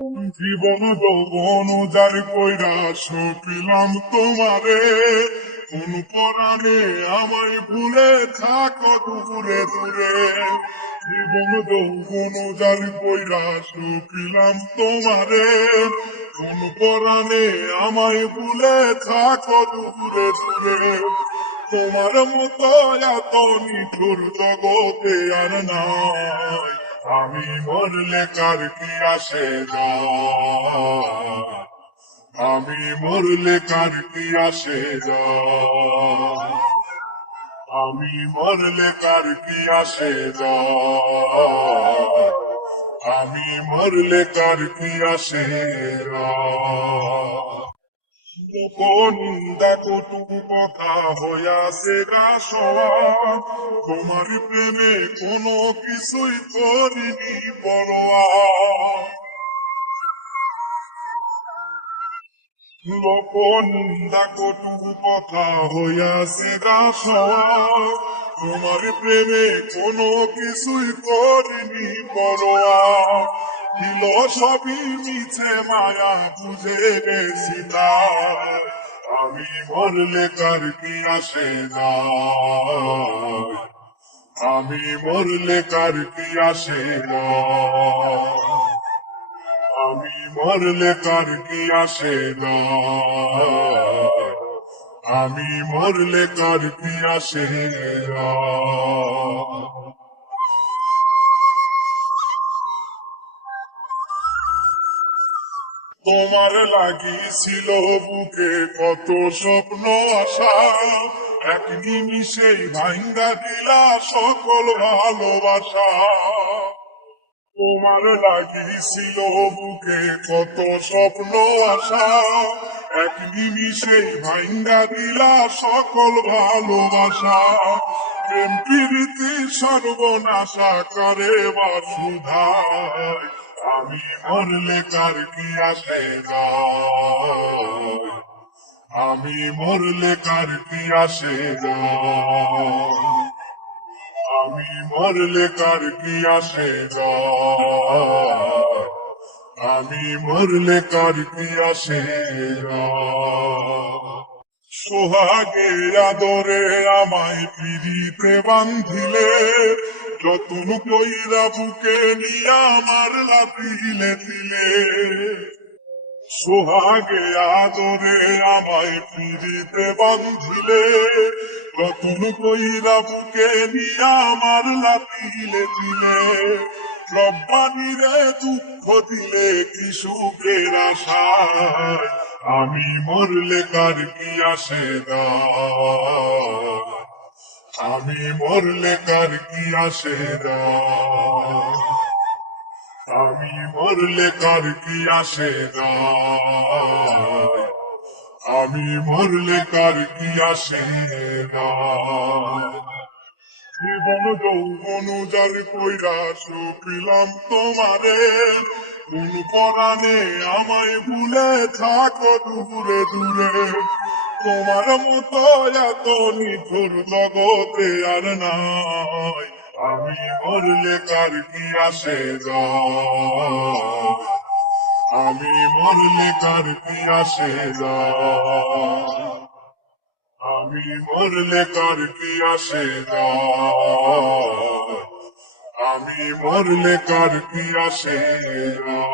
জীবন যৌবন যার কইরা সপিলাম তোমারে, কোন পরাণে আমায় ভুলে থাকো দূরে দূরে। জীবন যৌবন যার কইরা সপিলাম তোমারে, কোন পরাণে আমায় ভুলে থাকো দূরে দূরে। তোমার মতো এত নিঠুর জগতে আর নাই, আমি মরলে কার কি আসে যায়, আমি মরলে কার কি আসে যায়, আমি মরলে কার কি আসে যায়, আমি মরলে কার কি আসে যায়। নিন্দা কটু কথা হইয়াছে গা সওয়ার, তোমার প্রেমে কোনো কিছুই করিনি পরোয়া। নিন্দা কটু কথা হইয়াছে গা সওয়ার, তোমার প্রেমে কোনো কিছুই করিনি পরোয়া। ছিল সবই মিছে মায়া বুঝে গেছি তাই, আমি মরলে কার কি আসে যায়, আমি মরলে কার কি আসে যায়, আমি মরলে কার কি আসে যায়, আমি মরলে কার কি আসে যায়। তোমার লাগিয়েছিল বুকে কত স্বপ্ন আশা, এক নিমিষেই ভাঙ্গা দিলা সকল ভালোবাসা। তোমার লাগিয়েছিল বুকে কত স্বপ্ন আশা, এক নিমিষেই ভাঙ্গা দিলা সকল ভালোবাসা। প্রেম প্রীতি সর্বনাশা করে বাসুধায়, আমি মরলে কার কি আসে যায়, আমি মরলে কার কি আসে যায়, আমি মরলে কার কি আসে যায়, আমি মরলে কার কি আসে যায়। সোহাগে আদরে আমায় পিড়িতে বান্ধিলে, যতন কইরা বুকে নিয়া মারলা তিলে তিলে। সোহাগে আদরে আমায় পিড়িতে বান্ধিলে, যতন কইরা বুকে নিয়া মারলা তিলে তিলে। রব্বানি রে দুঃখ দিলে কি সুখের আশায়, আমি মরলে কার কি আসে যায়, আমি মরলে কার কি আসে যায়, আমি মরলে কার কি আসে যায়, আমি মরলে কার কি আসে যায়। জীবন যৌবন যার কইরা সপিলাম তোমারে, কোন পরাণে আমায় ভুলে থাকো দূরে দূরে। তোমার মতো এত নিঠুর জগতে আর নাই, আমি মরলে কার কি আসে যায়, আমি মরলে কার কি আসে যায়, আমি মরলে কার কি আসে যায়, আমি মরলে কার কি আসে যায়।